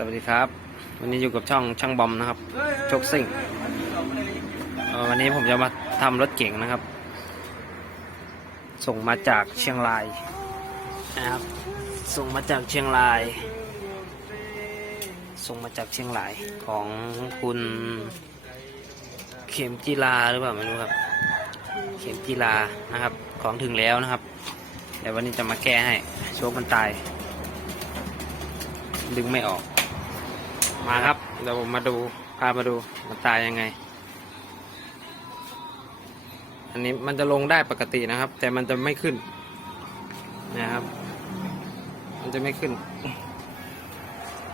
สวัสดีครับ วันนี้อยู่กับช่องช่างบอมนะครับชคซิ่งวันนี้ผมจะมาทำรถเก๋งนะครับ ส่งมาจากเชียงรายนะครับส่งมาจากเชียงราย ส่งมาจากเชียงรายของคุณเข็มจีลาหรือเปล่าไม่รู้ครับ เข็มจีลานะครับของถึงแล้วนะครับเดี๋ยววันนี้จะมาแก้ให้โชคมันตายดึงไม่ออก มาครับเดี๋ยวผมมาดูพามาดูมันตายยังไง อันนี้มันจะลงได้ปกตินะครับ แต่มันจะไม่ขึ้นนะครับ มันจะไม่ขึ้น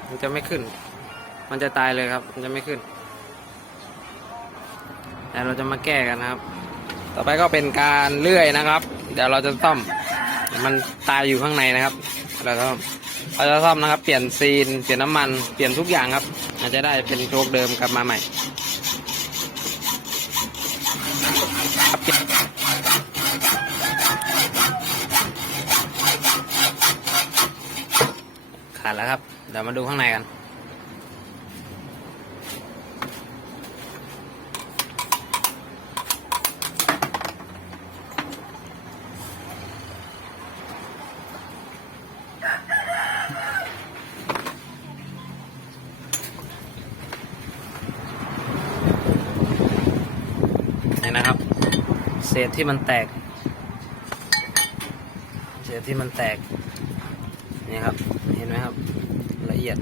มันจะไม่ขึ้น มันจะตายเลยครับ มันจะไม่ขึ้นแต่เราจะมาแก้กันนะครับ ต่อไปก็เป็นการเลื่อยนะครับ เดี๋ยวเราจะซ่อมมันตายอยู่ข้างในนะครับ เราจะซ่อม เราจะซ่อมนะครับ เปลี่ยนซีน เปลี่ยนน้ำมัน เปลี่ยนทุกอย่างครับ อาจจะได้เป็นโชคเดิมกลับมาใหม่ขาดแล้วครับ เดี๋ยวมาดูข้างในกัน ศษที่มันแตก เศษที่มันแตก นี่ครับ เห็นไหมครับ ละเอียด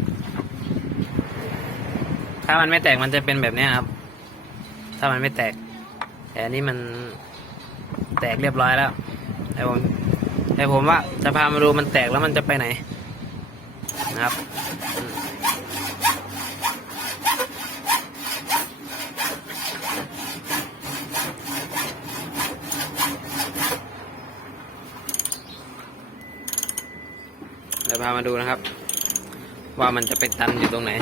ถ้ามันไม่แตกมันจะเป็นแบบนี้ครับ ถ้ามันไม่แตก แต่อันนี้มันแตกเรียบร้อยแล้วแต่ผมแต่ผมว่าจะพามาดูมันแตกแล้วมันจะไปไหนนะครับอืม เดี๋ยว พามาดูนะครับ ว่ามันจะไปตันอยู่ตรงไหน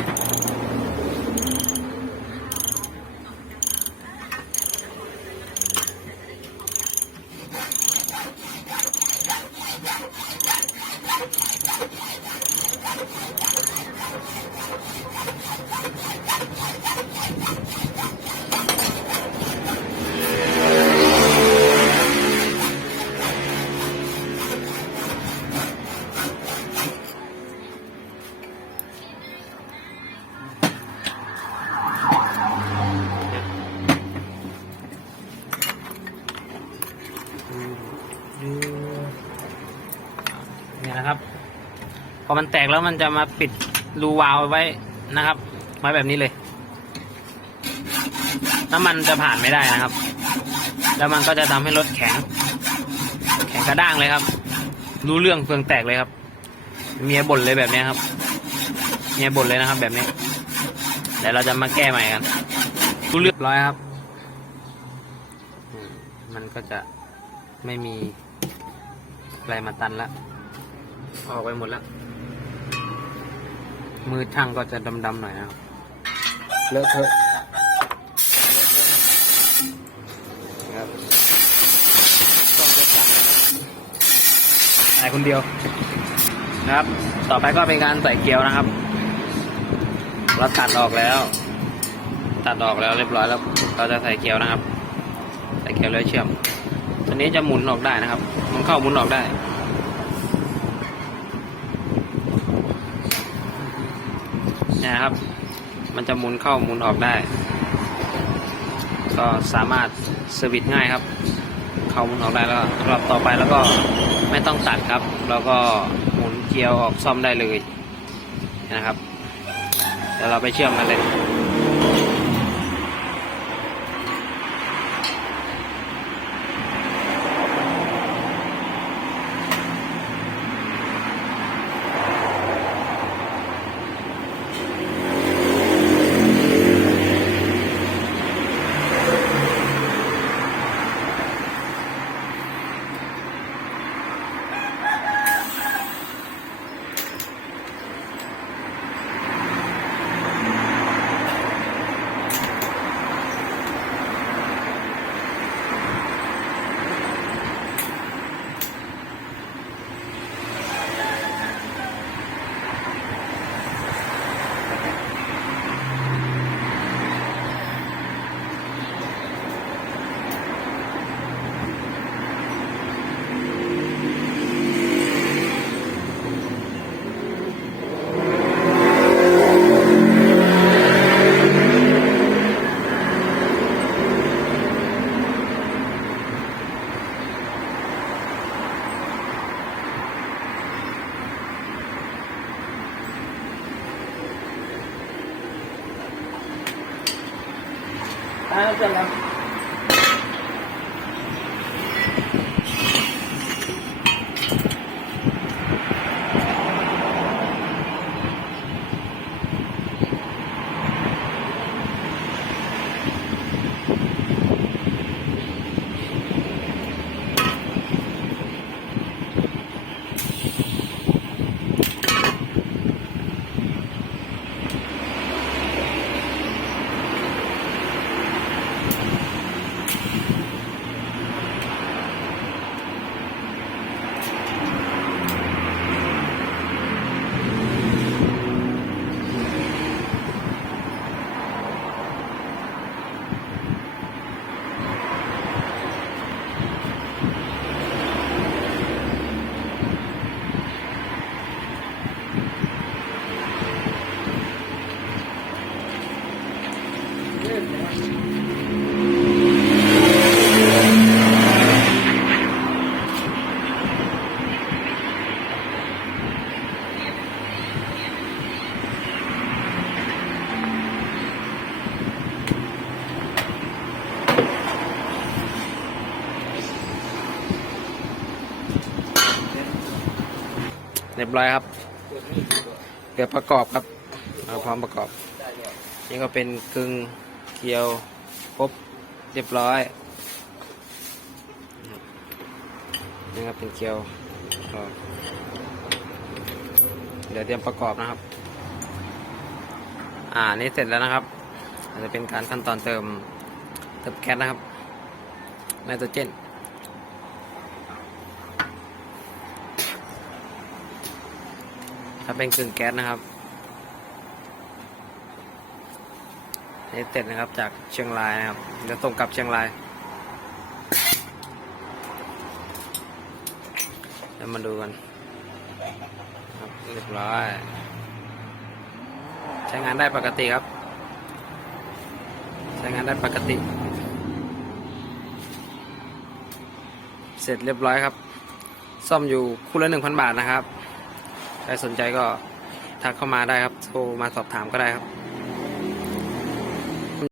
อมันแตกแล้วมันจะมาปิดรูวาล์วไว้นะครับ ไว้แบบนี้เลย น้ำมันจะผ่านไม่ได้นะครับ แล้วมันก็จะทำให้รถแข็ง แข็งกระด้างเลยครับ รู้เรื่องเฟืองแตกเลยครับ เมียบ่นเลยแบบนี้ครับ เมียบ่นเลยนะครับ แบบนี้เดี๋ยวเราจะมาแก้ใหม่กันรู้เรียบร้อยครับ มันก็จะไม่มีอะไรมาตันละออกไปหมดแล้ว มือช่างก็จะดำๆหน่อยนะครับเลอะเทอะนะครับต้องจะสั่งนะครับถ่ายคนเดียวนะครับ ต่อไปก็เป็นการใส่เกลียวนะครับเราตัดออกแล้ว ตัดออกแล้วเรียบร้อยแล้วเราจะใส่เกลียวนะครับ ใส่เกลียวแล้วเชื่อมตัวนี้จะหมุนออกได้นะครับหมันเข้าหมุนออกได้ นี่ยนะครับ มันจะหมุนเข้าหมุนออกได้ ก็สามารถเซอร์วิสง่ายครับ เข้าหมุนออกได้แล้วรอบต่อไปแล้วก็ไม่ต้องตัดครับ แล้วก็หมุนเกลียวออกซ่อมได้เลยนะครับ เดี๋ยวเราไปเชื่อมกันเลย ตายแเสร็จเรียบร้อยครับเดี๋ยวประกอบครับเอาพร้อมประกอบ นี่ก็เป็นกึ่ง เกลียวครบเรียบร้อยนี่ครับเป็นเกลียวเดี๋ยวเตรียมประกอบนะครับ อ่านี่เสร็จแล้วนะครับอาจจะเป็นการขั้นตอนเติมเติมแก๊สนะครับไนโตรเจนถ้าเป็นกึ่งแก๊สนะครับ นี่เสร็จนะครับจากเชียงรายนะครับเดี๋ยวส่งกลับเชียงรายเดี๋ยวมาดูกันครับเรียบร้อยใช้งานได้ปกติครับ ใช้งานได้ปกติ เสร็จเรียบร้อยครับ ซ่อมอยู่คู่ละหนึ่งพันบาทนะครับ ใครสนใจก็ทักเข้ามาได้ครับ โทรมาสอบถามก็ได้ครับ